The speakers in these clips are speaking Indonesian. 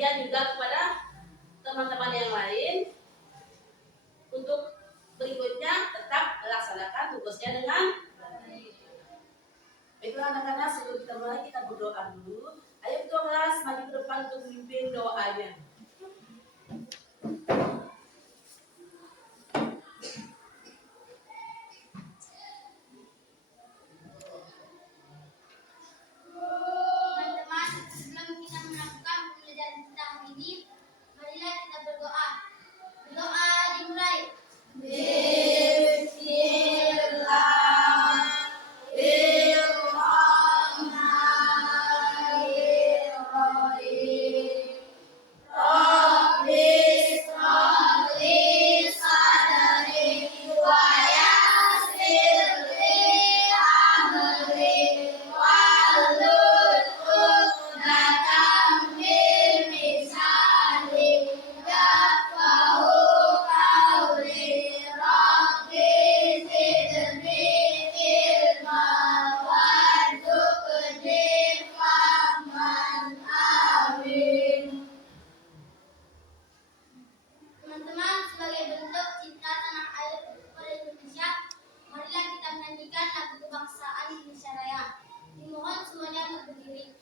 Demikian juga kepada teman-teman yang lain. Untuk berikutnya tetap melaksanakan tugasnya dengan baik. Baiklah anak-anak, sebelum kita mulai kita berdoa dulu. Ayo ketua kelas maju ke depan untuk memimpin doanya. Teman-teman, sebelum kita melakukan pembelajaran kita hari ini, marilah kita berdoa. Berdoa dimulai. Teman-teman, sebagai bentuk cinta tanah air kepada Indonesia, marilah kita menyanyikan lagu kebangsaan Indonesia Raya. Dimohon semuanya untuk berdiri.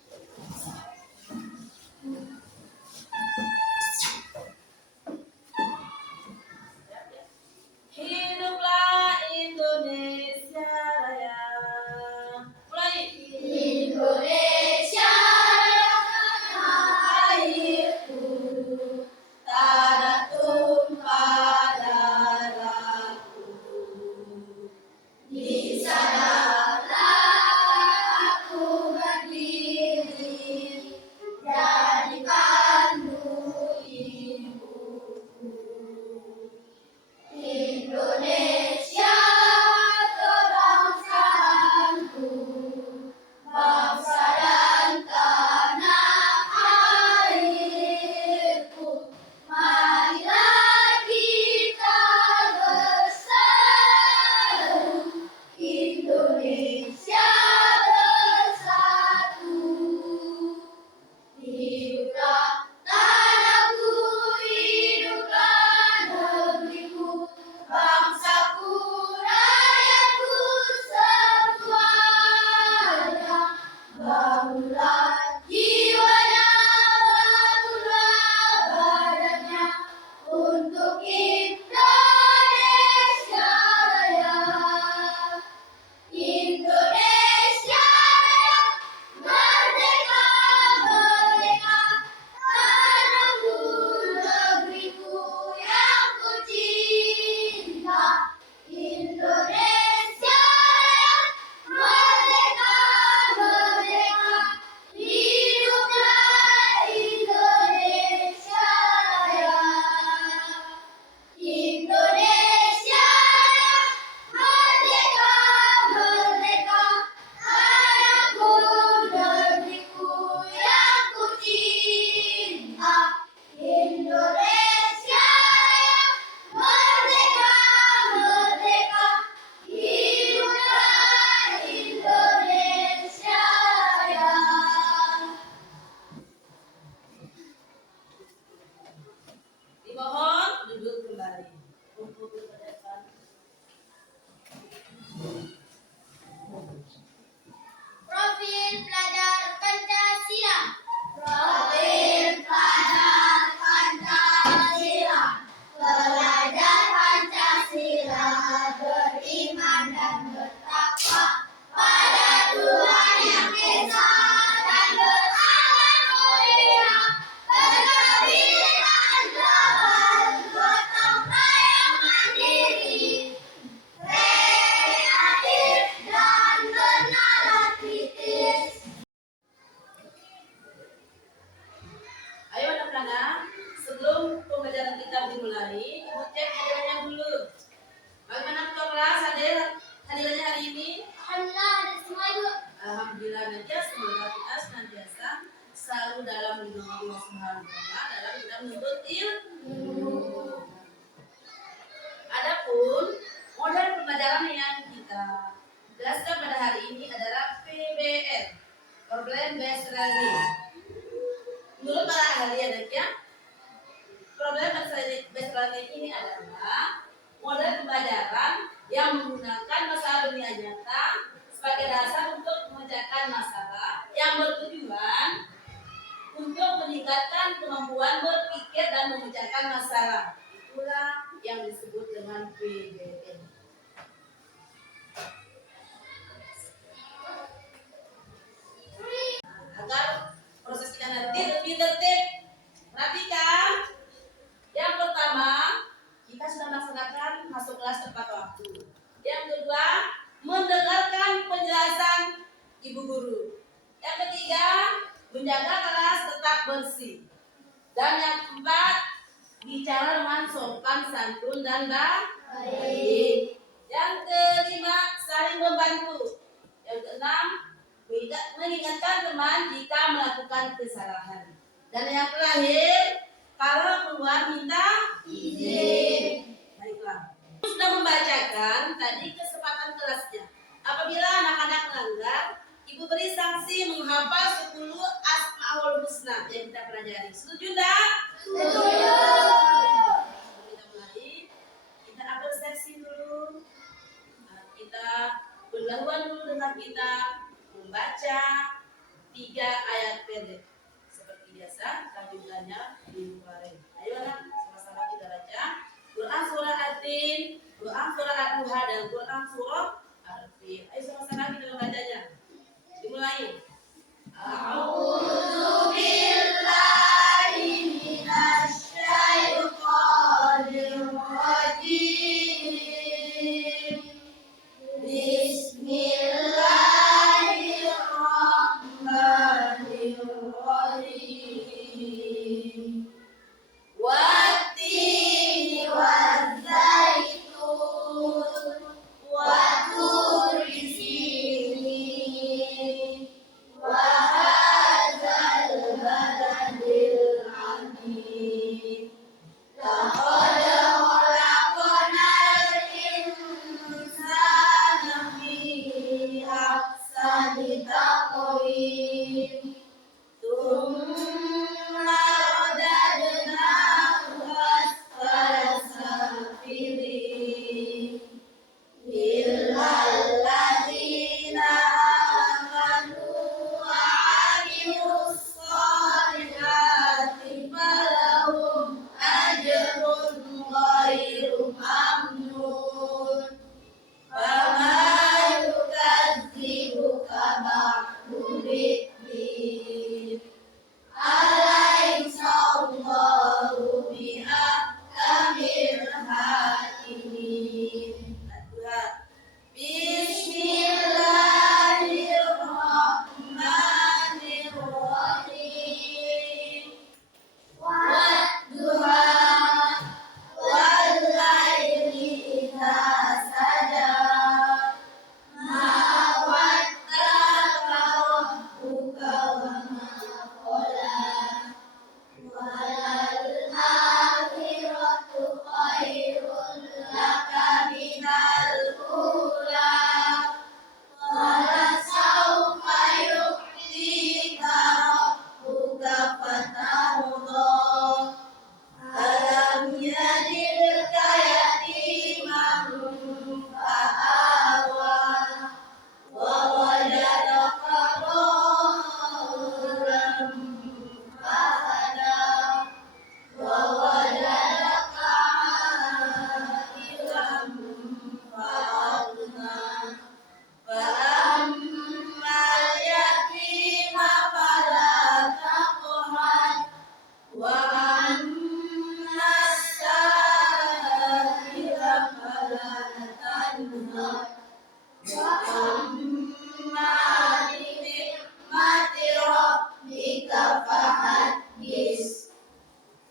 Hiduplah Indonesia Raya. Mulai. Indonesia tanah airku, tanah tumpah darahku. Di sanalah aku berdiri, jadi pandu ibuku. Indonesia kebangsaanku, bangsa dan tanah airku. Marilah kita bersatu, Indonesia bersatu. Hiduplah tanahku, hiduplah negeriku, bangsaku, rakyatku semuanya. Bangunlah jiwanya, bangunlah badannya, untuk Indonesia Raya. Indonesia Raya, merdeka, merdeka, tanahku, negeriku yang ku cinta. Indonesia Raya, merdeka, merdeka, hiduplah Indonesia Raya. Indonesia Raya, merdeka, merdeka, tanahku, negeriku yang ku cinta. Indonesia Raya, merdeka, merdeka, hiduplah Indonesia Raya. Dimohon duduk kembali. Untuk berdepan. Profil pelajar Pancasila. Profil pelajar Pancasila. Pelajar Pancasila beriman dan bertakwa pada Tuhan Yang Esa dan berakhlak mulia, berkebinekaan global, gotong royong mandiri, kreatif dan bernalar kritis. Ayo anak-anak, sebelum pembelajaran kita dimulai, ibu cek hadirannya dulu. Bagaimana ketua kelas hadirannya hari ini? Alhamdulillah ada semua ibu. Alhamdulillah Naja, semoga kita senantiasa selalu dalam lindungan Allah Subhanahu wa Ta'ala dalam kita menuntut ilmu. Adapun model pembelajaran yang kita jelaskan pada hari ini adalah PBL, Problem Based Learning. Menurut para kalian ya. Problem baseline ini adalah model pembelajaran yang menggunakan masalah dunia nyata sebagai dasar untuk memecahkan masalah yang bertujuan untuk meningkatkan kemampuan berpikir dan memecahkan masalah. Itulah yang disebut dengan PBN. Agar proses kita nanti lebih tertib, perhatikan. Yang pertama, kita sudah melaksanakan masuk kelas tepat waktu. Yang kedua, mendengarkan penjelasan ibu guru. Yang ketiga, menjaga kelas tetap bersih. Dan yang keempat, bicara dengan sopan, santun, dan baik. Yang kelima, saling membantu. Yang keenam, mengingatkan teman jika melakukan kesalahan. Dan yang terakhir, kalau keluar minta izin. Baiklah. Sudah membacakan tadi kesempatan kelasnya. Apabila anak-anak melanggar, Ibu beri sanksi menghafal 10 Asmaul Husna yang kita pelajari. Setuju enggak? Setuju. Kita mulai. Kita apresiasi dulu. Kita berlaluan dulu dengan kita membaca 3 ayat pendek. Seperti biasa, lanjutannya minggu kemarin. Ayo anak, sama-sama kita baca. Quran surah At-Tin, Quran surah Ad-Duha, dan Quran surah Al-Fil. Ayo sama-sama kita membacanya. Dimulai. A'udzu billahi minasy syaithanir rajim. Bismillahirrahmanirrahim. Wat-tini waz-zaitun wa turi sinin wa hadzal baladil amin. Laqad khalaqnal insana fi ahsani taqwim. Tsumma radadnahu asfala safilin. Illal ladzina amanu wa 'amilus shalihati falahum ajrun ghairu mamnun. Fama yukadzibuka ba'du biddin. Alaysa Allahu biahkamil hakimin. Bismillahirrahmanirrahim. Wadduha wal-laili idza saja. Ma wadda'aka rabbuka wa ma qala. Walal akhiratu khairun laka minal ula. Walasawfa yu'tika rabbuka fatarda. Alam yajidka yatiman fa'awa. Wa wajadaka dhallan fahada. Wa wajadaka 'ailan fa'aghna. Fa'ammal yatima fala taqhar. Wa ammas sa'ila fala tanhar. Wa amma bi ni'mati rabbika fahaddis.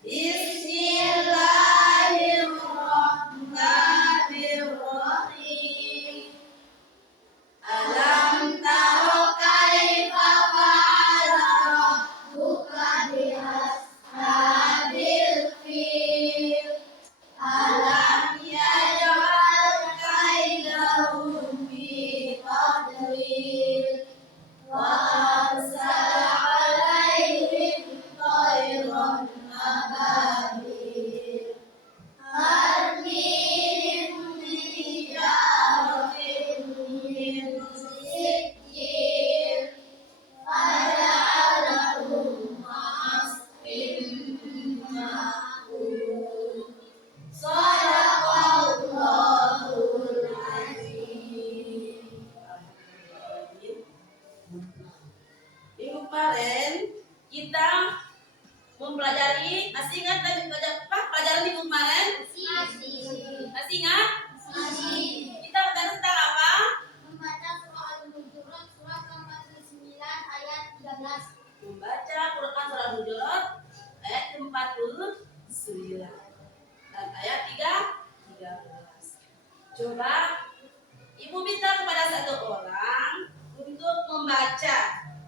Bismillahirrahmanirrahim. Alam tara kaifa fa'ala rabbuka biashabil fil. Alam yaj'al kaidahum fi tadlil. Wa arsala 'alaihim tayran kemarin kita mempelajari, masih ingat tadi pelajaran minggu kemarin? Masih ingat? Kita belajar tentang apa? Membaca surah Al-Hujurat surah ke-49 ayat 13. Membaca Quran surah Al-Hujurat ayat ke-49 dan ayat 13. Coba Ibu minta kepada satu orang untuk membaca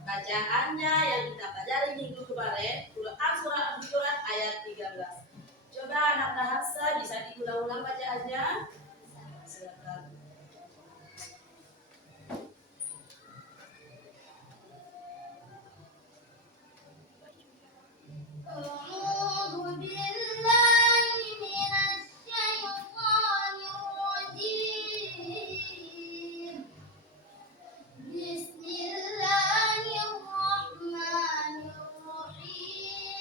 bacaannya yang kita pelajari minggu kemarin, Quran surah Al-Hujurat ayat 13. Coba anak bahasa bisa diulang-ulang bacaannya? Silakan. أعوذ بالله من الشيطان الرجيم بسم الله الرحمن الرحيم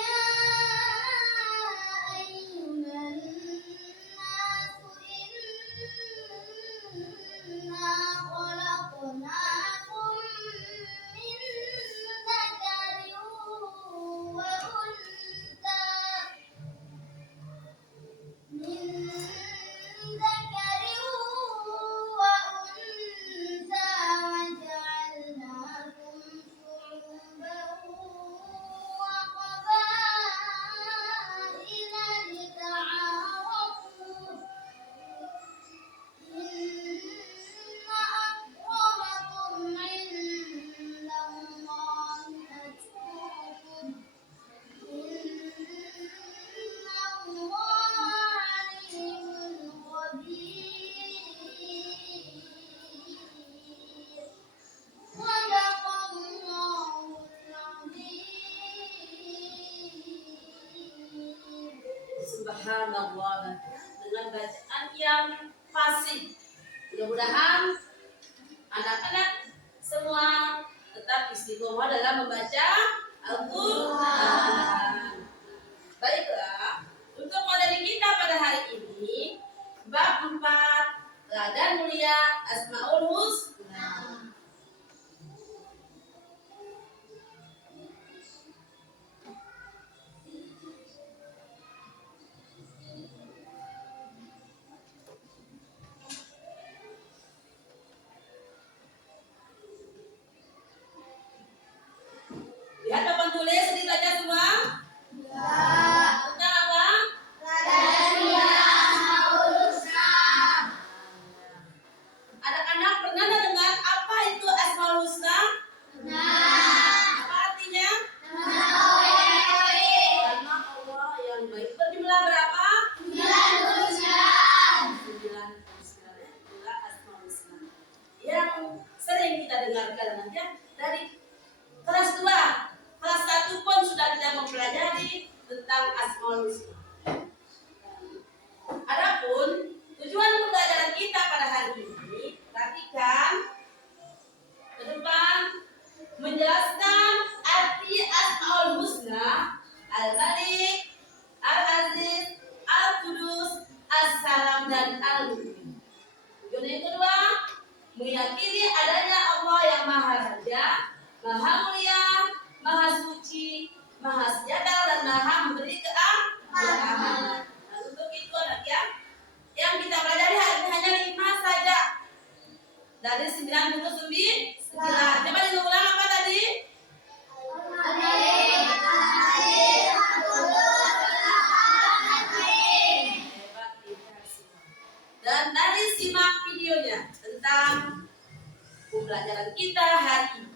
يا أيها الناس إنا خلقناكم من ذكر وأنثى وجعلناكم شعوبا وقبائل لتعارفوا إن أكرمكم عند الله أتقاكم إن الله عليم خبير صدق الله العظيم. Subhanallah, dengan bacaan yang fasih. Mudah-mudahan anak-anak semua tetap istiqomah dalam membaca Al-Quran. Baiklah, untuk materi kita pada hari ini bab 4 dan mulia Asmaul Husna. Lihat papan tulis, dibaca semua? Tentang apa? Anak-anak pernah dengar apa itu Asmaul Husna? Apa artinya? Nama Allah yang baik. Berjumlah berapa? 99. Itulah Asmaul Husna yang sering kita dengarkan nanti dari kelas 2. Kelas 1 pun sudah kita mempelajari tentang Asmaul Husna. Adapun tujuan pembelajaran kita pada hari ini, perhatikan ke depan, menjelaskan arti Asmaul Husna, Al-Malik, Al-Aziz, Al-Qudus, As-Salam, dan Al-Mu'min. Tujuan yang kedua, meyakini adanya Allah yang Maha Raja, Maha Mulia, Maha Suci, Maha Sejahtera, dan Maha memberi keamanan. Nah, untuk itu anak ya, yang kita pelajari hari ini hanya 5 saja dari 99. Coba diulang apa tadi? Hebat, dan tadi simak videonya tentang pembelajaran kita hari ini.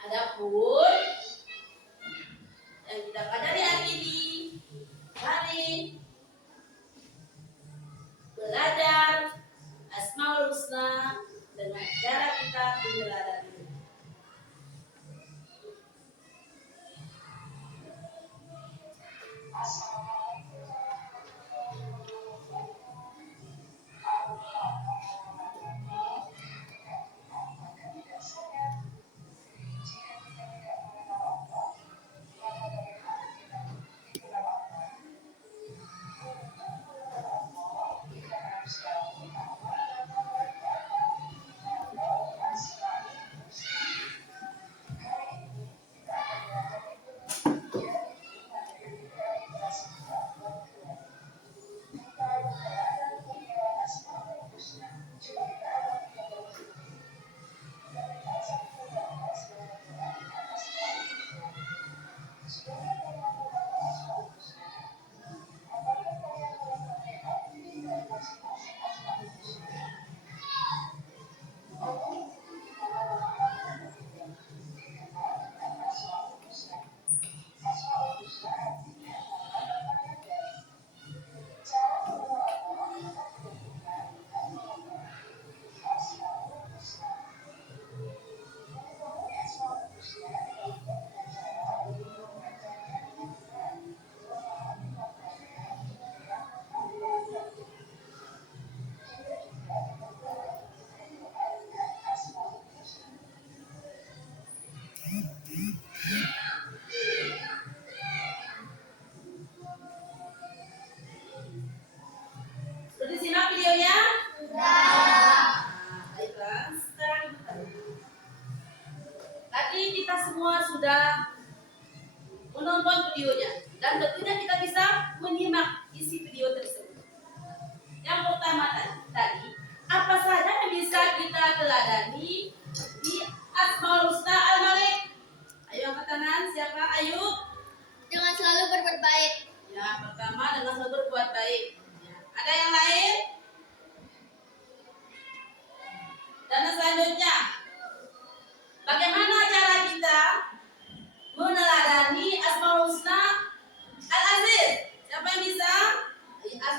Adapun yang kita pelajari hari ini, mari belajar Asmaul Husna dengan cara kita meneladani. semua sudah menonton videonya dan tentunya kita bisa menyimak isi video tersebut. Yang pertama tadi, apa saja yang bisa kita teladani di Asmaul Husna Al-Malik? Ayo angkat tangan, siapa? Ayo. Jangan selalu berbuat baik. Ya, pertama dengan selalu berbuat baik. Ya. Ada yang lain? Dan selanjutnya, bagaimana cara kita meneladani Asmaul Husna Al-Aziz? Siapa yang bisa?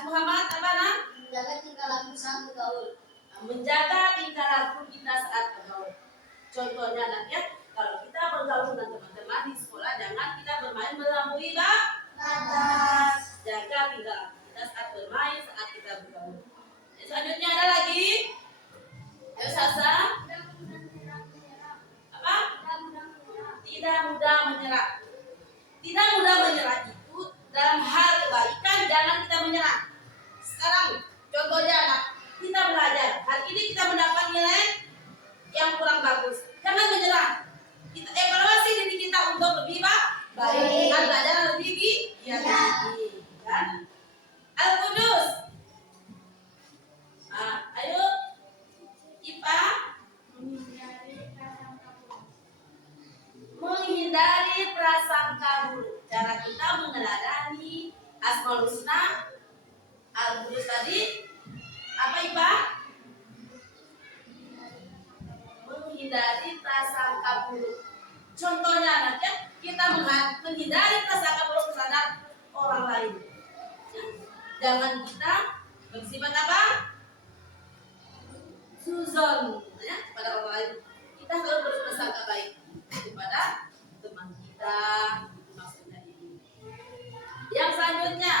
Muhammad apa nak? Menjaga tingkah laku saat bergaul. Menjaga tingkah laku kita saat bergaul. Contohnya anak ya, kalau kita bergaul dengan teman-teman di sekolah, jangan kita bermain melampaui batas. Jaga tingkah laku kita saat bermain, saat kita bergaul. Selanjutnya ada lagi. Ayo Sasa. Apa? Tidak mudah menyerah. Tidak mudah menyerah itu dalam hal kebaikan jangan kita menyerah. Sekarang contohnya anak, kita belajar. Hari ini kita mendapat nilai yang kurang bagus. Jangan menyerah. Kita evaluasi diri kita untuk lebih baik. Dengan belajar lebih giat lagi. Kan? Al-Qudus. Ayo. Ipa. Menghindari prasangka buruk. Cara kita meneladani Asmaul Husna Al-Qudus tadi apa Ipa? Menghindari prasangka buruk. Contohnya anaknya kita menghindari prasangka buruk terhadap orang lain. Jangan kita bersifat apa? Suzon ya, pada orang lain. Kita selalu berprasangka baik kepada teman kita, maksudnya ini. Yang selanjutnya,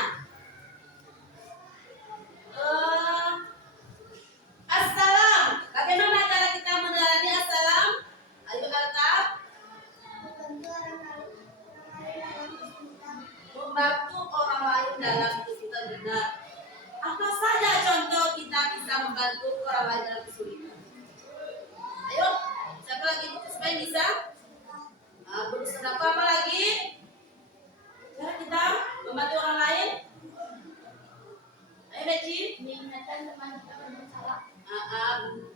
assalam. Bagaimana cara kita meneladani assalam? Ayo Altab. Membantu orang lain dalam kesulitan benar. Apa saja contoh kita bisa membantu orang lain dalam kesulitan? Ayo, siapa lagi supaya bisa? Berusaha apa lagi? Cara kita membantu orang lain? Ayo Beci. Mengingatkan teman kita berbuat salah.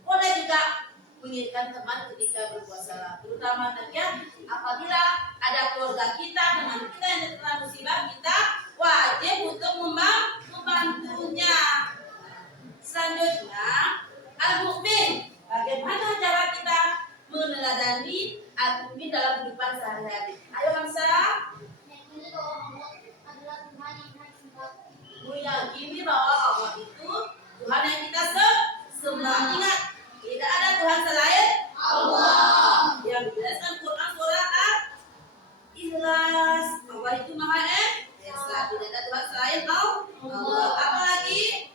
Boleh juga mengingatkan teman ketika berbuat salah. Terutama ya, apabila ada keluarga kita, teman kita yang terkena musibah, kita wajib untuk membantunya. Selanjutnya, al-mukmin. Bagaimana cara kita meneladani al-mukmin dalam kehidupan sehari-hari? Ayo Hamzah. Meyakini bahwa Allah adalah Tuhan yang maha sembah. Meyakini bahwa Allah itu Tuhan yang kita sembah. Ingat, tidak ada Tuhan selain Allah. Yang dijelaskan Quran surah Al-Ikhlas. Allah itu Maha Esa. Tidak ada Tuhan selain Allah. Apa lagi?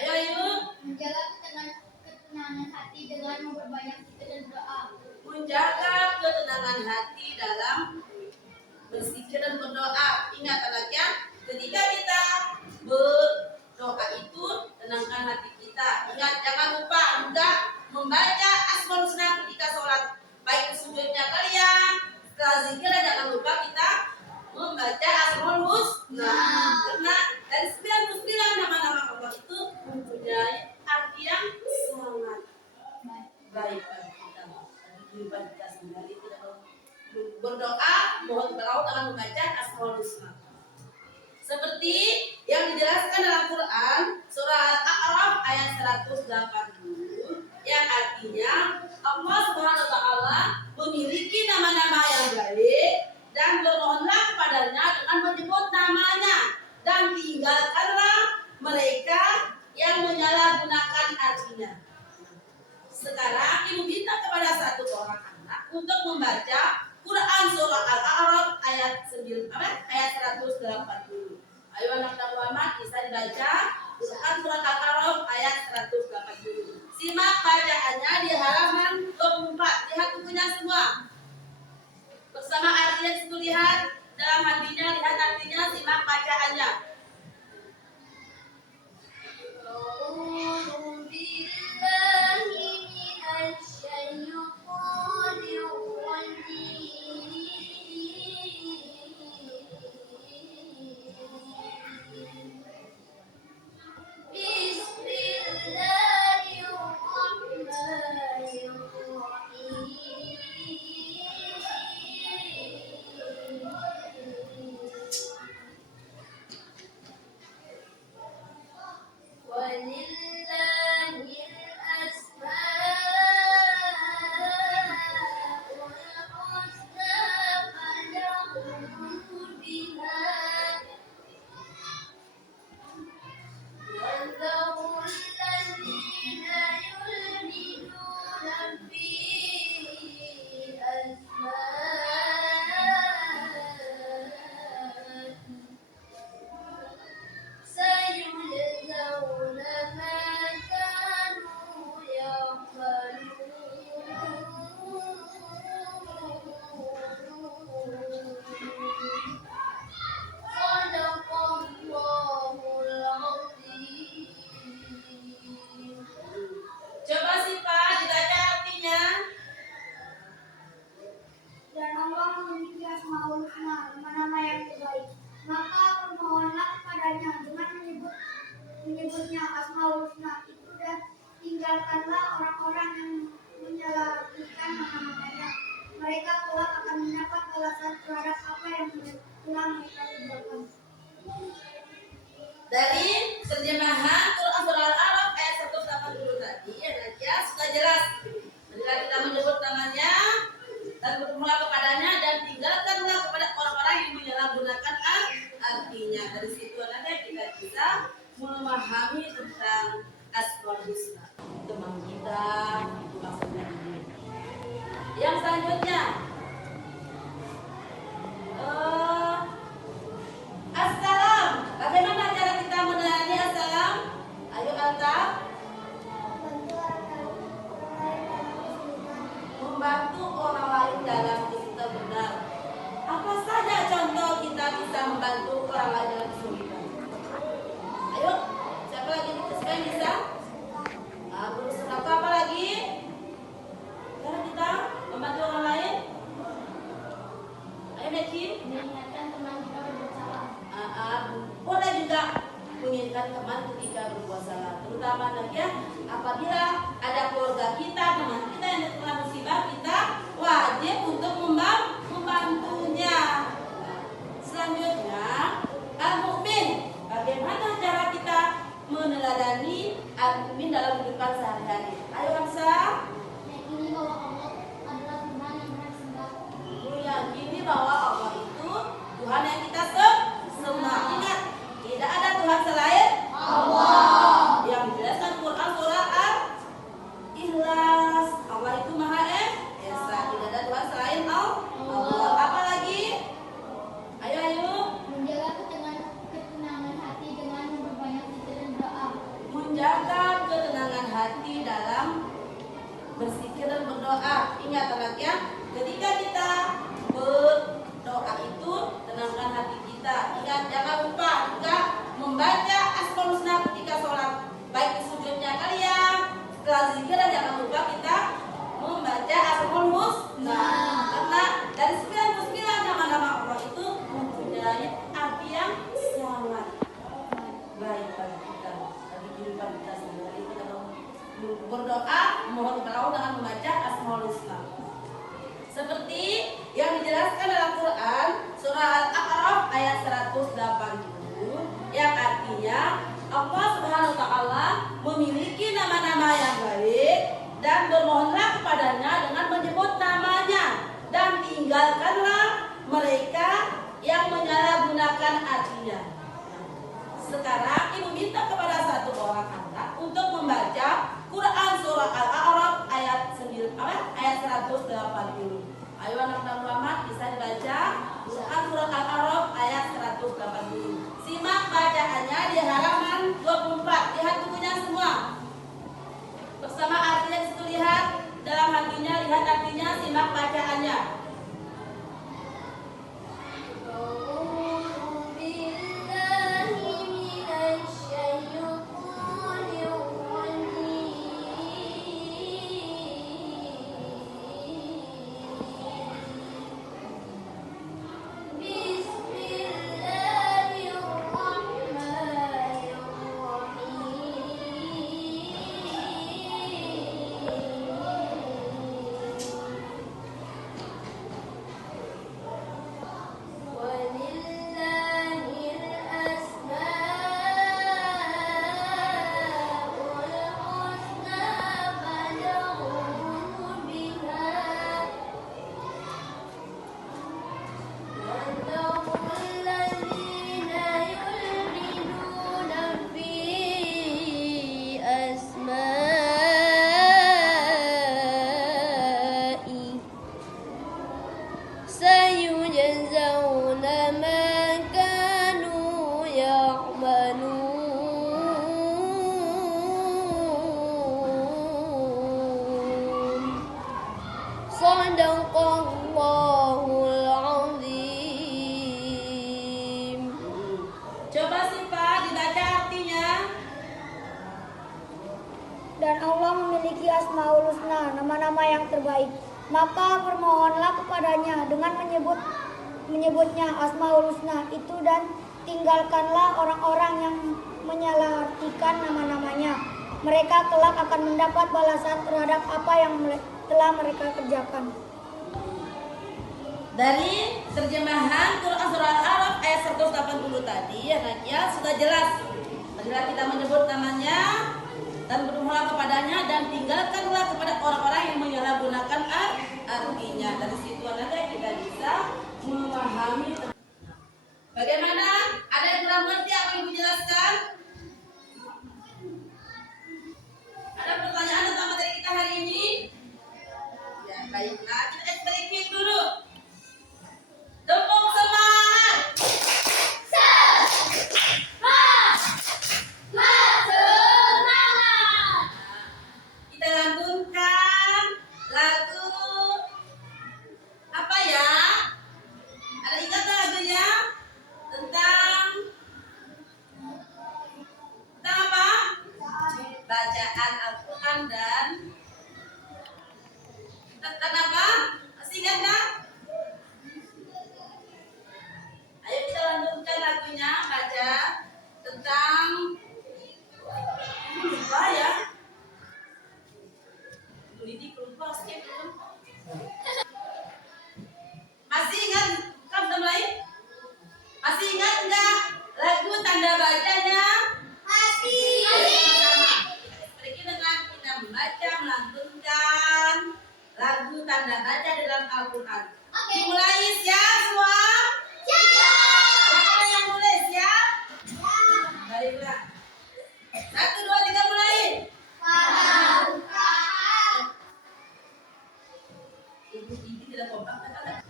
Ayo. Menjaga ketenangan hati dengan memperbanyak zikir dan doa. Menjaga ketenangan hati dalam berzikir dan berdoa. Ingat anaknya, ketika kita berdoa itu tenangkan hati kita. Ingat, jangan lupa juga membaca Asmaul Husna ketika sholat. Baik sujudnya kalian, setelah zikir jangan lupa kita membaca Asmaul Husna. Karena dari 99 nama-nama Allah itu mempunyai arti yang sangat baik bagi kita. Kehidupan kita sendiri tidak berdoa, mohon berdoa dengan membaca Asmaul Husna. Seperti yang dijelaskan dalam Quran surah Al-A'raf ayat 180 yang artinya Allah Subhanahu wa taala memiliki nama-nama yang baik dan bermohonlah kepadanya dengan menyebut namanya dan tinggalkanlah mereka yang menyalahgunakan artinya. Sekarang ibu minta kepada satu orang anak untuk membaca Quran surah Al-A'raf ayat 180. Ayo anak Muhammad bisa dibaca Quran surah Al-A'raf ayat 180. Simak bacaannya di halaman 24. Lihat bukunya semua. Bersama artinya itu lihat dalam hatinya, lihat artinya, simak bacaannya. A'udzu billahi minasy syaithanir rajim. tinggalkanlah orang-orang yang menyalahkan nama-namanya. Mereka kelak akan mendapat balasan terhadap apa yang telah mereka kerjakan. Dari terjemahan Quran Surah Al-A'raf ayat 180 tadi ya Nadia sudah jelas. Bila kita menyebut namanya dan berdoa kepadanya dan tinggalkanlah kepada orang-orang yang menyalahgunakan artinya. Dari situ nanti kita bisa memahami tentang Asmaul Husna. Teman kita itu maksudnya ini. Yang selanjutnya Assalam. Bagaimana cara kita menerani assalam? Ayo Alta. Membantu orang lain dalam kesulitan benar. Apa saja contoh kita bisa membantu orang lain dalam kesulitan? Ayo, siapa lagi yang bisa? Berusaha apa lagi? Cara kita membantu orang lain? Ayo Meki. Mengingatkan teman kita berbuat salah. Boleh juga mengingatkan teman ketika berbuat salah, terutama ya apabila ada keluarga kita, teman kita yang terkena musibah, kita wajib untuk membantunya. Selanjutnya al-mukmin. Bagaimana cara kita meneladani al-mukmin dalam kehidupan sehari-hari? Ayo Hamsa. Yakini bahwa Allah adalah Tuhan yang berhak disembah. Yakini bahwa Allah itu Tuhan yang kita sembah. Ingat, tidak ada Tuhan selain Allah. Yang dijelaskan Quran surah Al-Ikhlas. Allah itu Maha Esa. Tidak ada Tuhan selain Allah. Apa lagi? Ayo. Menjaga ketenangan hati dengan memperbanyak zikir dan doa. Menjaga ketenangan hati dalam berzikir dan berdoa. Ingat anak ya, ketika kita berdoa itu tenangkan hati kita. Ingat, jangan lupa juga membaca Asmaul Husna ketika sholat, baik di sujudnya kalian, setelah zikir, dan jangan lupa kita membaca Asmaul Husna. Karena dari 99 nama-nama Allah itu mempunyai arti yang sangat baik bagi kita, bagi kehidupan kita sehari-hari. Kita berdoa mohon kepada Allah dengan membaca Asmaul Husna. Seperti yang dijelaskan dalam Quran surah Al-A'raf ayat 180 yang artinya Allah Subhanahu wa taala memiliki nama-nama yang baik dan bermohonlah kepadanya dengan menyebut namanya dan tinggalkanlah mereka yang menyalahgunakan artinya. Sekarang ibu minta kepada satu orang anak untuk membaca Quran surah Al-A'raf ayat 180. Ayo anak dan Muhammad bisa dibaca Quran surah Al-A'raf ayat 180. Simak bacaannya di halaman 24. Lihat bukunya semua. Bersama artinya di situ lihat, dalam hatinya lihat artinya, simak bacaannya. Dan Allah memiliki Asmaul Husna, nama-nama yang terbaik. Maka bermohonlah kepadanya dengan menyebutnya Asmaul Husna itu dan tinggalkanlah orang-orang yang menyalahartikan nama-namanya. mereka kelak akan mendapat balasan terhadap apa yang telah mereka kerjakan. Dari terjemahan Quran Surah Al-A'raf ayat 180 tadi anaknya sudah jelas. Apabila kita menyebut namanya dan berdoa kepadanya dan tinggalkanlah kepada orang-orang yang menyalahgunakan artinya. Dari situ anaknya kita bisa memahami. Bagaimana? Ada yang kurang mengerti apa yang Ibu jelaskan? Ada pertanyaan tentang materi kita hari ini? Ya, baiklah. Kita eksplisit dulu. Tepuk semangat. Kita lantunkan lagu apa ya? Ada ingat lagunya? Tentang apa? Bacaan Al-Quran dan tentang apa? Masih ingat nggak? Ayo kita lanjutkan lagunya, baca tentang lupa ya. Ini lupa skip dulu. Masih ingat? Kamu sudah mulai? Masih ingat enggak lagu tanda bacanya? Masih. Sama-sama. Kita dengan kita membaca, melantunkan lagu tanda baca dalam Al-Quran. Dimulai siap semua? Siapa yang mulai siap? Baiklah. 1, 2, 3 mulai. Ibu ini tidak kompak kata.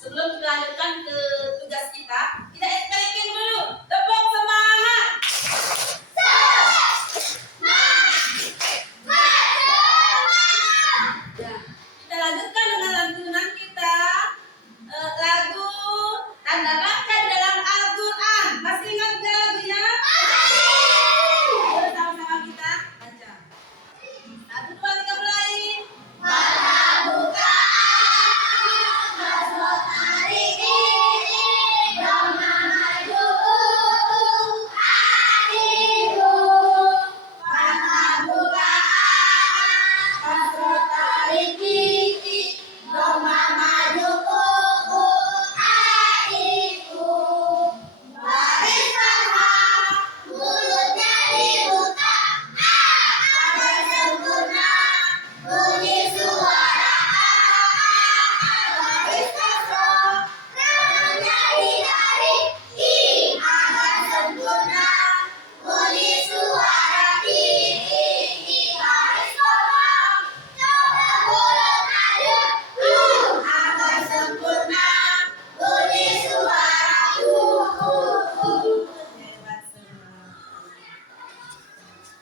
Sebelum kita lanjutkan ke tugas kita eksplikin dulu. Tepuk semangat. Ya, kita lanjutkan dengan lantunan kita lagu tanda baca dalam Al-Quran. Masih ingat nggak lagunya? Bersama-sama kita baca. 1, 2, 3 mulai.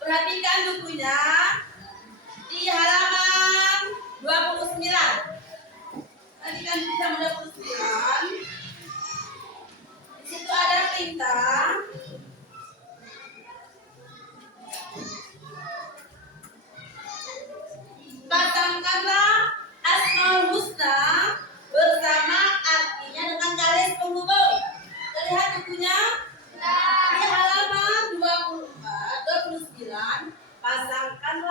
Perhatikan bukunya di halaman 29. Perhatikan di halaman 29. Di situ ada perintah. Pasangkanlah Asmaul Husna bersama artinya dengan garis penghubung. Lihat bukunya di halaman 29. Pasangkan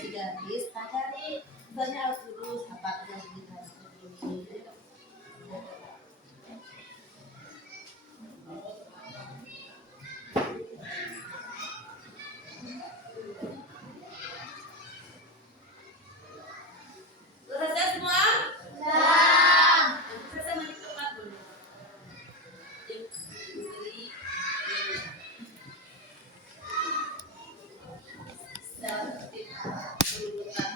digaris, nah dari misalnya harus lurus, hapaknya begini harus begini. Selesai semua? Nanti saya menentukan dulu. Beri tertib urutan.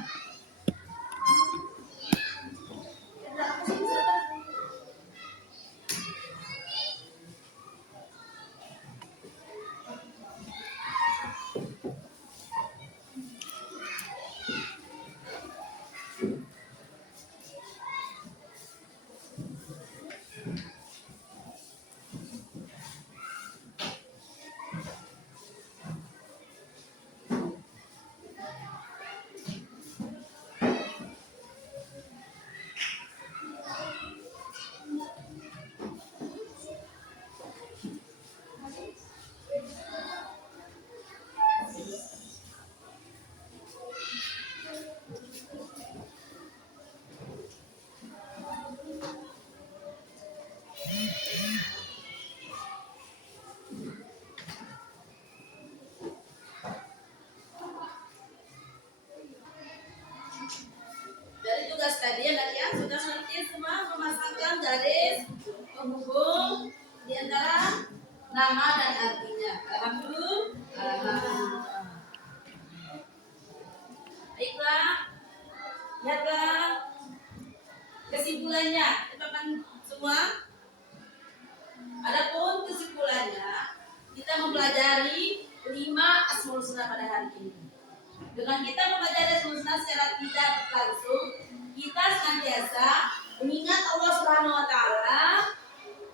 Dari tugas tadi anak-anak sudah mengerti semua memasangkan garis penghubung di antara nama dan artinya. Alhamdulillah. Baiklah, lihatlah kesimpulannya. Teman-teman semua, adapun kesimpulannya kita mempelajari 5 Asmaul Husna pada hari ini. Dengan kita mempelajari Asmaul Husna secara tidak langsung, kita senantiasa mengingat Allah Subhanahu wa taala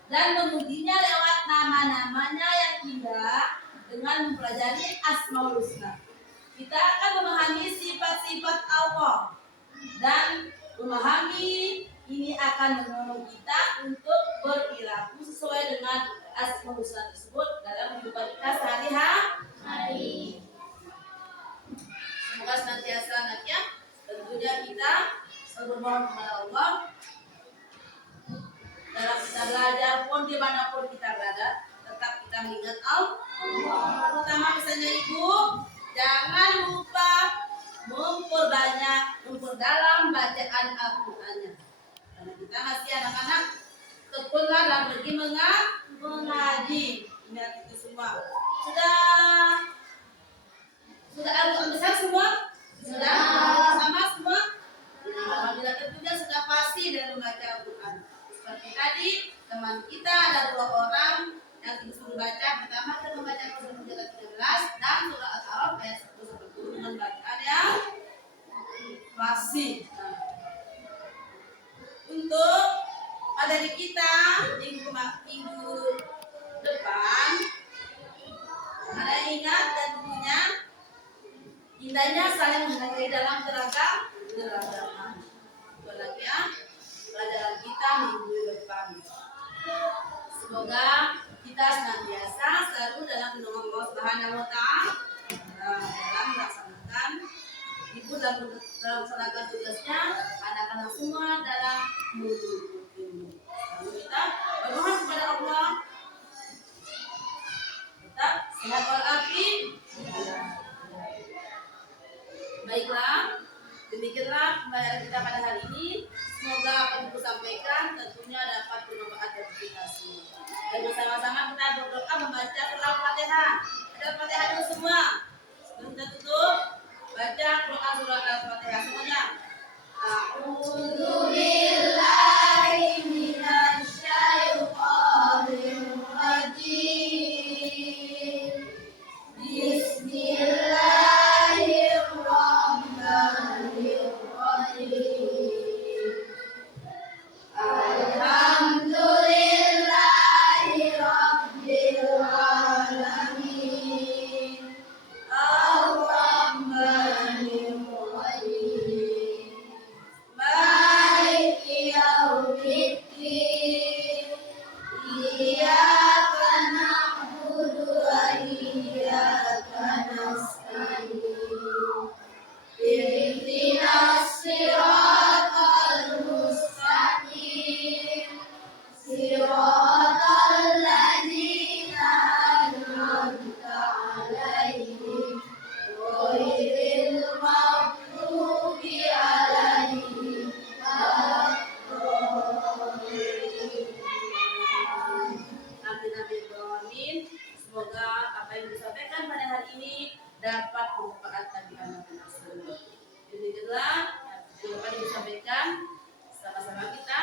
dan memujinya lewat nama-namanya yang indah dengan mempelajari Asmaul Husna. Kita akan memahami sifat-sifat Allah dan memahami ini akan menolong kita untuk berperilaku sesuai dengan Asmaul Husna tersebut dalam kehidupan kita sehari-hari. Semoga senantiasa anaknya tentunya kita selalu bermohon kepada Allah dalam kita belajar pun dimanapun kita berada tetap kita mengingat Allah. Terutama misalnya ibu, jangan lupa memperdalam bacaan Al-Qur'annya. Karena kita masih anak-anak, tekunlah dan pergi mengaji. Ingat itu semua. Sudah Al-Quran besar semua? Sudah sama semua? Nah, alhamdulillah tentunya sudah pasti dalam membaca Al-Quran. Seperti tadi teman kita ada 2 orang yang disuruh baca. Pertama kita membaca surah Al-Hujurat 13 dan surah Al-A'raf ayat 1 sampai 10 dengan bacaan yang fasih. Nah, untuk pada hari kita minggu depan ada ingat dan tentunya indahnya saling menghargai dalam keragaman. Itu lagi ya pelajaran kita minggu depan. Semoga kita senantiasa selalu dalam lindungan Allah Subhanahu wa taala dalam melaksanakan ibu dalam melaksanakan tugasnya, anak-anak semua dalam menuntut ilmu. Lalu kita berdoa kepada Allah tetap sehat walafiat. Baiklah, demikianlah pembelajaran kita pada hari ini. Semoga apa yang ibu sampaikan tentunya dapat bermanfaat bagi kita semua. Dan bersama-sama kita berdoa membaca surah Al-Fatihah. Al-Fatihah dulu semua. Sebelum kita tutup, baca Quran surah Al-Fatihah semuanya. A'udzu billahi minasy syaithanir rajim. Bismillahirrahmanirrahim. Alhamdulillahirabbil alamin. Ar-Rahmanir Rahim. Maliki Semoga apa yang disampaikan pada hari ini dapat bermanfaat bagi anak-anak semua. Demikianlah yang dapat disampaikan sama-sama kita.